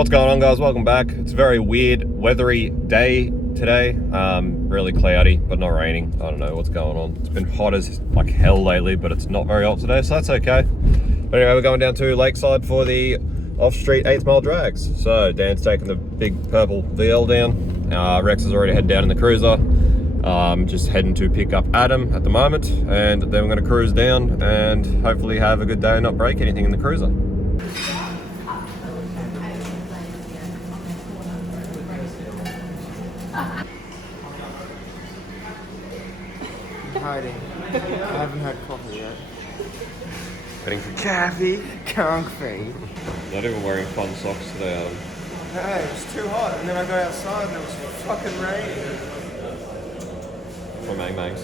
What's going on, guys? Welcome back. It's a very weird weathery day today. Really cloudy but not raining. I don't know what's going on. It's been hot as like hell lately, but it's not very hot today, so that's okay. But anyway, we're going down to Lakeside for the off-street 8th mile drags. So Dan's taking the big purple VL down. Rex has already headed down in the cruiser. Just heading to pick up Adam at the moment, and then we're going to cruise down and hopefully have a good day and not break anything in the cruiser. Hiding. I haven't had coffee yet. Waiting for coffee. Concrete. Not even wearing fun socks today, Adam. Hey, it was too hot, and then I got outside and it was fucking raining. From Mang Mangs.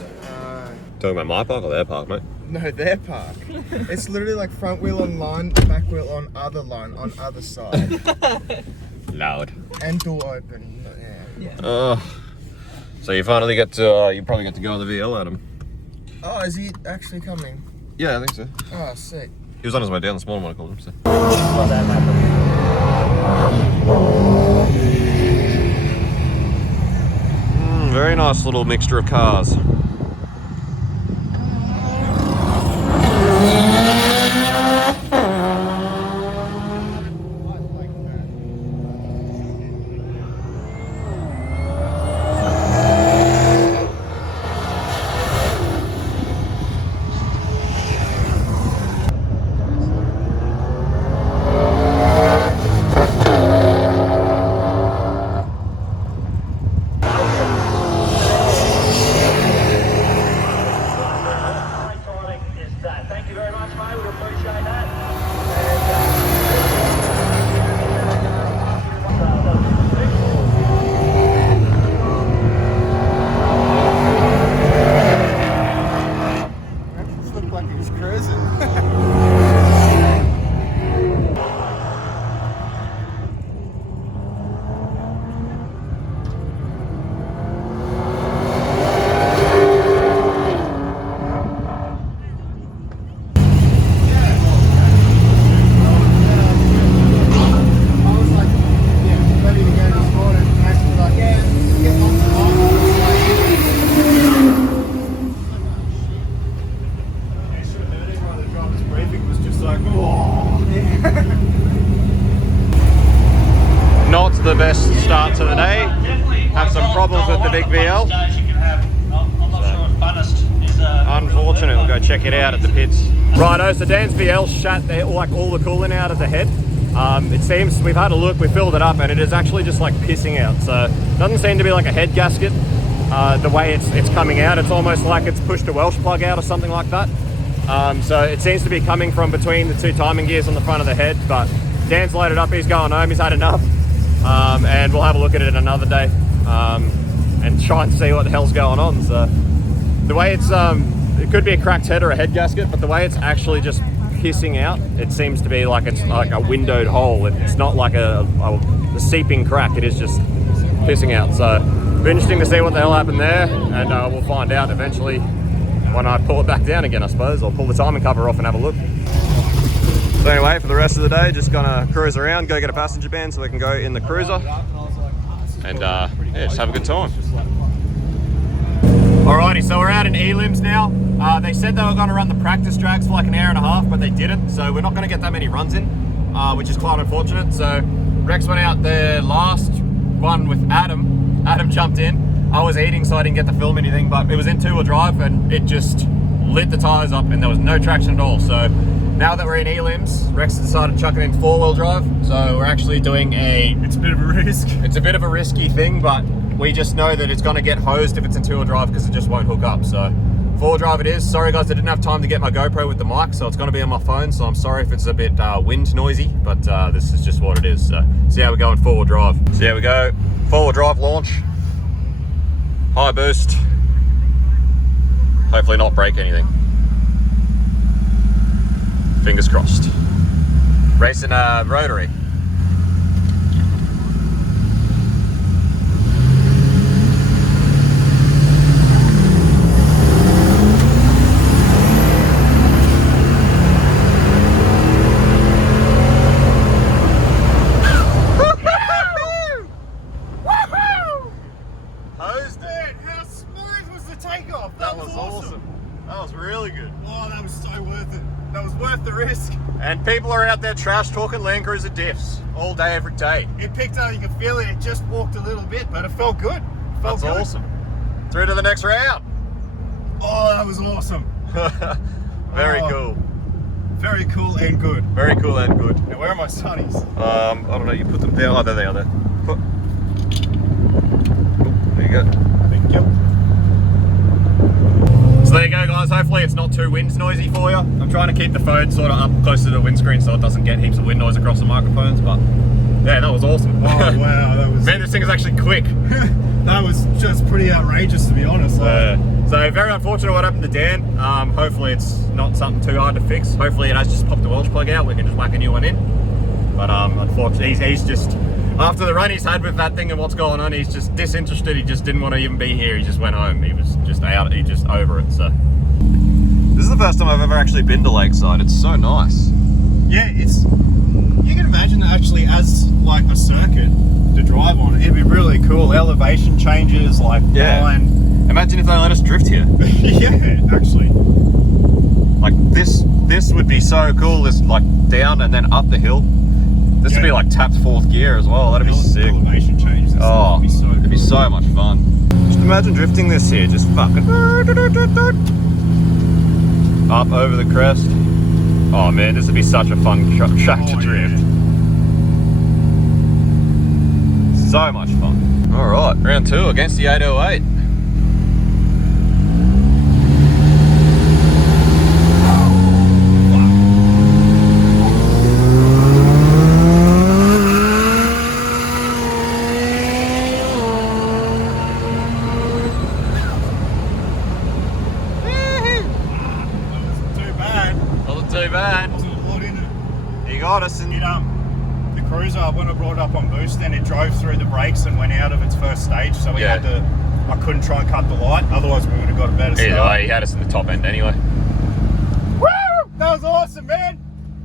Talking about my park or their park, mate? No, their park. It's literally like front wheel on line, back wheel on other line, on other side. Loud. And door open. Yeah. So you finally get to, you probably get to go on the VL, Adam. Oh, is he actually coming? Yeah, I think so. Oh, sick. He was on his way down this morning when I called him, so. Very nice little mixture of cars. Not the best start to the day. Had some problems with the big VL. Unfortunate, we'll go check it out at the pits. Righto, so Dan's VL shut like all the coolant out of the head. It seems, we've had a look, we filled it up and it is actually just like pissing out. So it doesn't seem to be like a head gasket. The way it's coming out, it's almost like it's pushed a Welsh plug out or something like that. So it seems to be coming from between the two timing gears on the front of the head, but Dan's loaded up, he's going home, he's had enough. And we'll have a look at it another day and try and see what the hell's going on. So the way it's, it could be a cracked head or a head gasket, but the way it's actually just pissing out, it seems to be like it's like a windowed hole. It's not like a seeping crack, it is just pissing out. So it'll be interesting to see what the hell happened there, and we'll find out eventually when I pull it back down again, I suppose. I'll pull the timing cover off and have a look. So anyway, for the rest of the day, just gonna cruise around, go get a passenger band so we can go in the cruiser, and yeah, just have a good time. Alrighty, so we're out in Elims now. They said they were gonna run the practice drags for like an hour and a half, but they didn't, so we're not gonna get that many runs in, which is quite unfortunate. So Rex went out the last one with Adam. Adam jumped in. I was eating, so I didn't get to film anything, but it was in 2-wheel drive and it just lit the tires up and there was no traction at all. So now that we're in Elims, Rex decided to chuck it into 4-wheel drive. So we're actually doing it's a bit of a risk. It's a bit of a risky thing, but we just know that it's gonna get hosed if it's in 2-wheel drive because it just won't hook up. So 4-wheel drive it is. Sorry guys, I didn't have time to get my GoPro with the mic, so it's gonna be on my phone. So I'm sorry if it's a bit wind noisy, but this is just what it is. So see how we go in 4-wheel drive. So here we go, 4-wheel drive launch. High boost. Hopefully not break anything. Fingers crossed. Racing a rotary. good. Oh, that was so worth it. That was worth the risk. And people are out there trash talking Land Cruiser diffs all day, every day. It picked up, you could feel it. It just walked a little bit, but it felt good. That's awesome. Through to the next round. Oh, that was awesome. Very cool. Very cool and good. Very cool and good. Now, where are my sunnies? I don't know, you put them there. Oh, there they are there. Oh, there you go. Thank you. So there you go, guys. Hopefully it's not too wind noisy for you. I'm trying to keep the phone sort of up closer to the windscreen so it doesn't get heaps of wind noise across the microphones, but yeah, that was awesome. Oh, wow, that was... Man, this thing is actually quick. That was just pretty outrageous, to be honest. So very unfortunate what happened to Dan. Hopefully it's not something too hard to fix. Hopefully it has just popped the Welsh plug out. We can just whack a new one in. But unfortunately, he's just, after the run he's had with that thing and what's going on, he's just disinterested. He just didn't want to even be here. He just went home. He was just out. He just over it. So this is the first time I've ever actually been to Lakeside. It's so nice. Yeah, it's... You can imagine it actually as like a circuit to drive on. It'd be really cool. Elevation changes, like line. Imagine if they let us drift here. Yeah, actually. Like this would be so cool. This like down and then up the hill. This would be like tapped fourth gear as well. That'd be sick. Elevation changes. Oh, would be so cool. It'd be so much fun. Just imagine drifting this here. Just fucking up over the crest. Oh man, this would be such a fun track to drift. Yeah. So much fun. All right, round 2 against the 808. The Cruiser, when I brought it up on boost, then it drove through the brakes and went out of its first stage, so we had to, I couldn't try and cut the light, otherwise we would have got a better start. Either way, he had us in the top end anyway. Woo! That was awesome, man!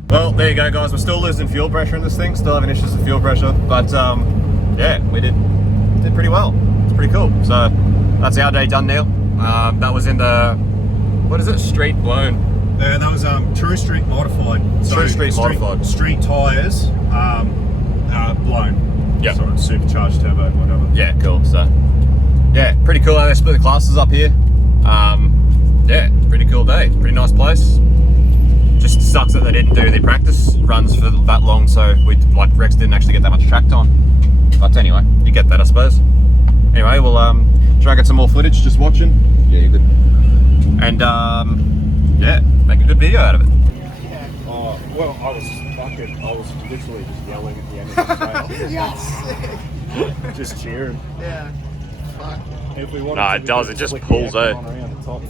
Well, there you go, guys. We're still losing fuel pressure in this thing, still having issues with fuel pressure, but yeah, we did pretty well. It's pretty cool. So that's our day done now. That was in the, what is it, street blown. That was True Street modified. So True Street modified. Street tyres, blown. Yeah. Sort of supercharged turbo, whatever. Yeah, cool. So, yeah, pretty cool how they split the classes up here. Yeah, pretty cool day. Pretty nice place. Just sucks that they didn't do the practice runs for that long, so Rex didn't actually get that much track time. But anyway, you get that, I suppose. Anyway, we'll try and get some more footage. Just watching. Yeah, you're good. And yeah, make a good video out of it. Oh, well, I was literally just yelling at the end of the trail. Yes! Just cheering. Yeah. Fuck. If we wanted No, to, it does, it just flick the pulls aircon out. around the top.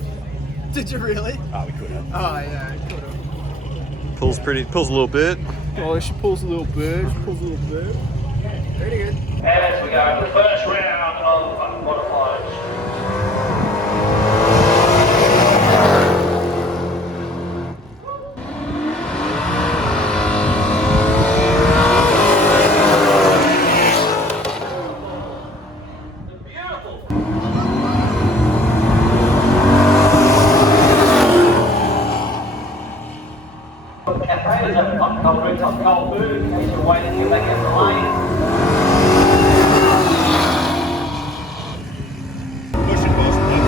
Did you really? Oh, we could have. Oh, yeah, could have. Pulls a little bit. Oh, she pulls a little bit. She pulls a little bit. Pretty good. And as we go to the first round of modifieds. Cafes open hot cold drinks, hot cold food, in case you're waiting till they get the lane. Pushing boss up now.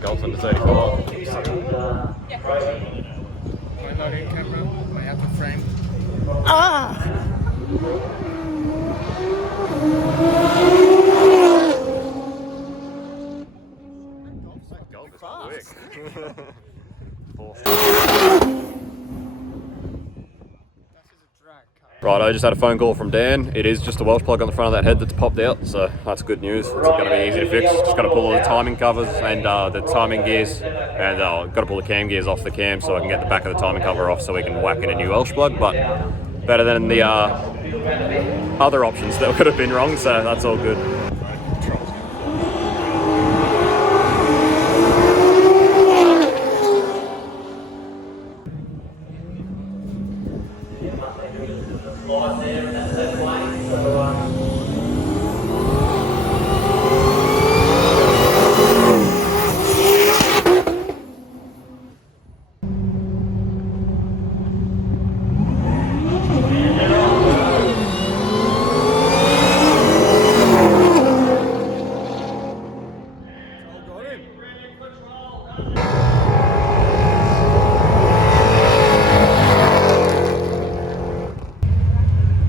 Golf under 35. My loading camera, my upper frame. Golf is quick. That is a drag car. Right, I just had a phone call from Dan. It is just a Welsh plug on the front of that head that's popped out, so that's good news. It's going to be easy to fix. Just got to pull all the timing covers and the timing gears, and got to pull the cam gears off the cam so I can get the back of the timing cover off so we can whack in a new Welsh plug. But better than the other options that could have been wrong, so that's all good.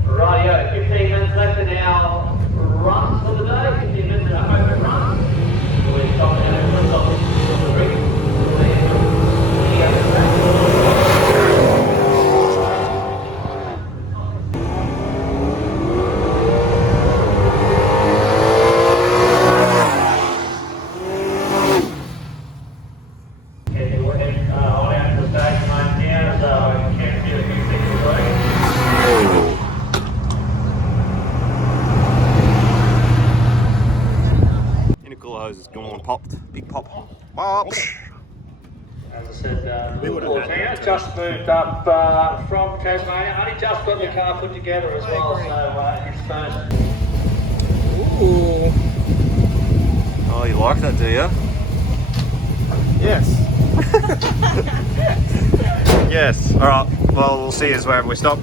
Rightio, 15 minutes left in our run for the day. 15 minutes in our home run. We're stopping at a quick stop on the rig. On out to the station line now, so I can do a few things working. Intercooler hose is gone, popped, big pop. Pop. As I said, just moved up from Tasmania. Only just got the car put together as well, so his first. Ooh. Oh, you like that, do you? Yes. Yes. All right. Well, we'll see you wherever we stop.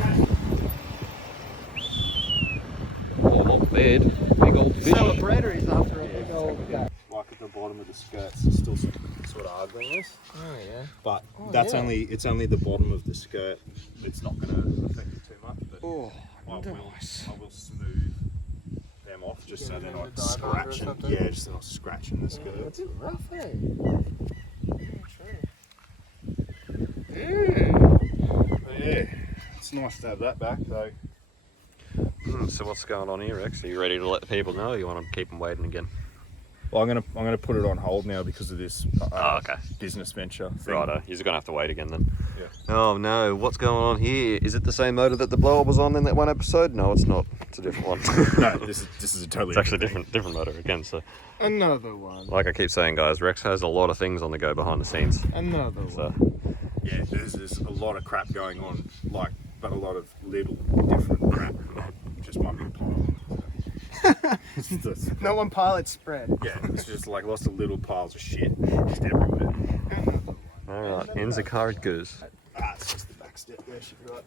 Oh, not bad. Big old fish. Celebratories after a big old guy. Like at the bottom of the skirts, there's still some sort of ugliness. Oh yeah. But Oh, that's yeah. it's only the bottom of the skirt. It's not going to affect it too much. But Oh, I nice. will smooth them off just so Get they're them in not the dive under or scratching. something? Yeah, just they're not scratching the It's skirts. a bit rough, eh? But yeah, it's nice to have that back though. So what's going on here, Rex? Are you ready to let the people know, or you want to keep them waiting again? Well, I'm gonna put it on hold now because of this Okay. business venture thing. Righto. You're going to have to wait again then. Yeah. Oh no, what's going on here? Is it the same motor that the blower was on in that one episode? No, it's not. It's a different one. No, this is a totally. It's actually different motor again. So, Another one. like I keep saying, guys, Rex has a lot of things on the go behind the scenes. Another one. So, Yeah, there's a lot of crap going on, but a lot of little different crap, not just one big pile. It's just, No one pilot spread. yeah, it's just like lots of little piles of shit just everywhere. all right, in the car it goes. It's just the back step there, should be right.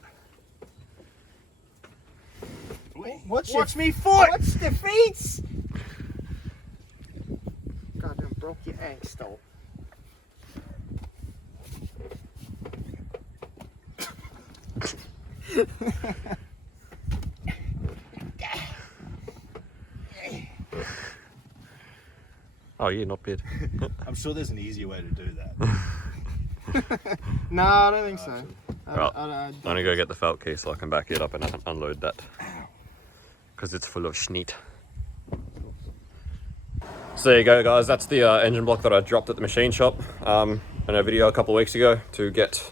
Watch me foot! Watch the feet! Goddamn broke your ankle. Oh yeah, not bad. I'm sure there's an easier way to do that. No, I don't think so. Right. I'm gonna go get the felt key so I can back it up and unload that. Because it's full of schneet. So there you go, guys. That's the engine block that I dropped at the machine shop in a video a couple of weeks ago to get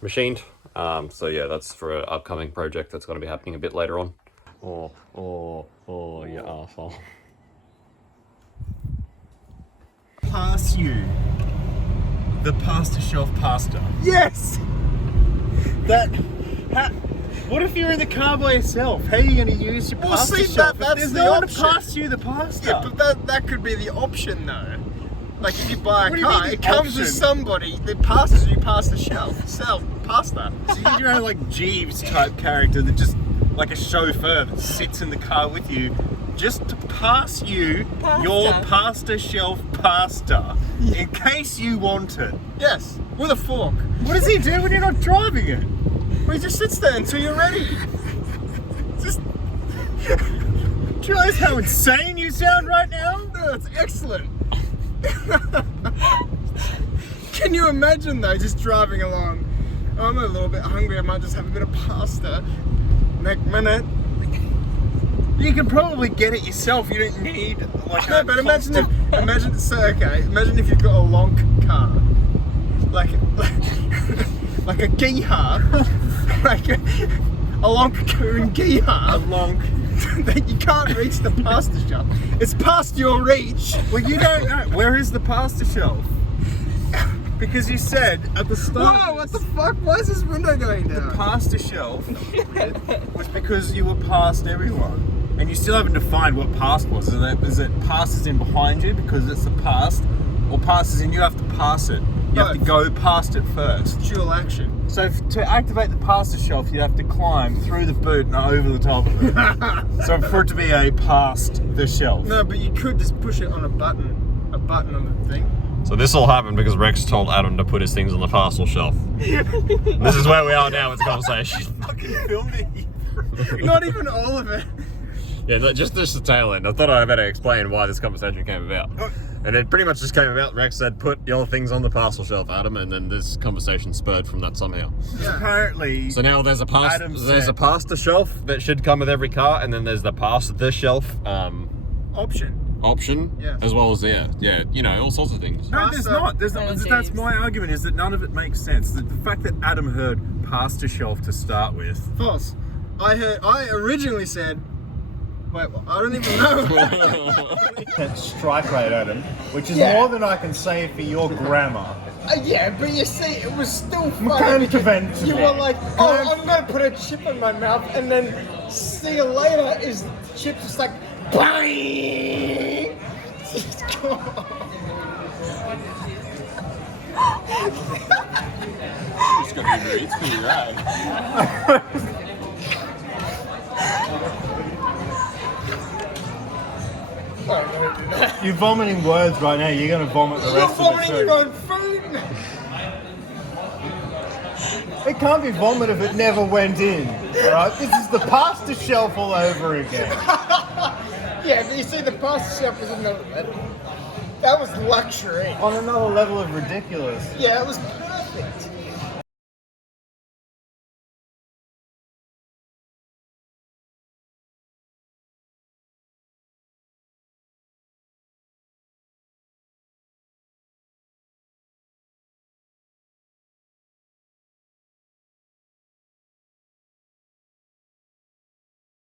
machined. So yeah, that's for an upcoming project that's going to be happening a bit later on. Oh, you arsehole. Pass you the pasta shelf pasta. Yes! What if you're in the car by yourself? How are you going to use your pasta see, shelf? that's There's the no one to option. pass you the pasta. Yeah, but that could be the option though. Like if you buy What a do you car, mean the it comes with option? somebody that passes you past the shelf. Pasta. So you need your own like Jeeves type character that just like a chauffeur that sits in the car with you just to pass you your pasta shelf pasta in case you want it. Yes, with a fork. What does he do when you're not driving it? Well, he just sits there until you're ready. Just do you realize how insane you sound right now? No, it's excellent. Can you imagine though, just driving along? I'm a little bit hungry, I might just have a bit of pasta. Next minute. You can probably get it yourself. You don't need like No, a but imagine constant- imagine if you've got a long car, like a Geha, like a long Geha, long. that you can't reach the pasta shelf. It's past your reach. Well, you don't know. Where is the pasta shelf? Because you said at the start. Whoa! What the fuck? Why is this window going down? The pasta shelf was because you were past everyone. And you still haven't defined what past was. Is it passes in behind you because it's the past, or passes in you have to pass it? You have to go past it first. Dual action. So to activate the pasta shelf, you have to climb through the boot and over the top of it. So for it to be a past the shelf. No, but you could just push it on a button on the thing. So this all happened because Rex told Adam to put his things on the parcel shelf. This is where we are now with the conversation. Fucking filming. Not even all of it. Yeah, just the tail end. I thought I better explain why this conversation came about. And it pretty much just came about. Rex said, put your things on the parcel shelf, Adam, and then this conversation spurred from that somehow. Yeah. Apparently. So now there's a pasta shelf that should come with every car, and then there's the past the shelf option, Yeah. as well as all sorts of things. No, there's not. That's my argument, is that none of it makes sense. The fact that Adam heard pasta shelf to start with. False. I originally said. Wait, I don't even know. Strike rate, Adam, which is more than I can say for your grammar. Yeah, but you see, it was still Can't funny. prevent You me. were like, oh, I'm going to put a chip in my mouth, and then see you later is the chip just like, bang! Just gone. It's got to be it's pretty rad. You're vomiting words right now. You're going to vomit the rest of it You're too. vomiting your own food. It can't be vomit if it never went in. Alright? This is the pasta shelf all over again. Yeah, but you see, the pasta shelf was another level. That was luxury. On another level of ridiculous. Yeah, it was perfect.